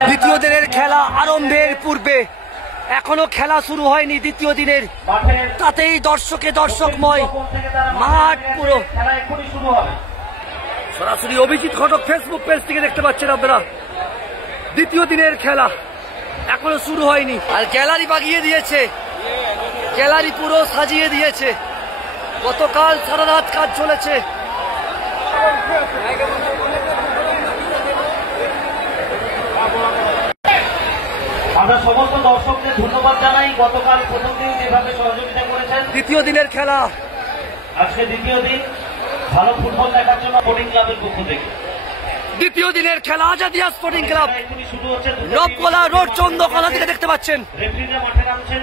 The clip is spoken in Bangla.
দ্বিতীয় দিনের খেলা আরম্ভের পূর্বে এখনো খেলা শুরু হয়নি দ্বিতীয় দিনের, তাতেই দর্শকময় মাঠ পুরো। সরাসরি অভিজিৎ ঘটক ফেসবুক পেজ থেকে দেখতে পাচ্ছেন আপনারা, দ্বিতীয় দিনের খেলা এখনো শুরু হয়নি। আর গ্যালারি বাগিয়ে দিয়েছে, গ্যালারি পুরো সাজিয়ে দিয়েছে। গতকাল সারা রাত কাজ চলেছে। আমরা সমস্ত দর্শকদের ধন্যবাদ জানাই, গতকাল প্রথম দিন যেভাবে সহযোগিতা করেছেন। দ্বিতীয় দিনের খেলা আজকে দ্বিতীয় দিন, ভালো ফুটবল দেখার জন্য স্পোর্টিং ক্লাবের পক্ষ থেকে দ্বিতীয় দিনের খেলা আজাদিয়া স্পোর্টিং ক্লাব শুরু হচ্ছে। নবকলা রোড চন্দ্রকলা থেকে দেখতে পাচ্ছেন। রেফারিরা মাঠে নামছেন।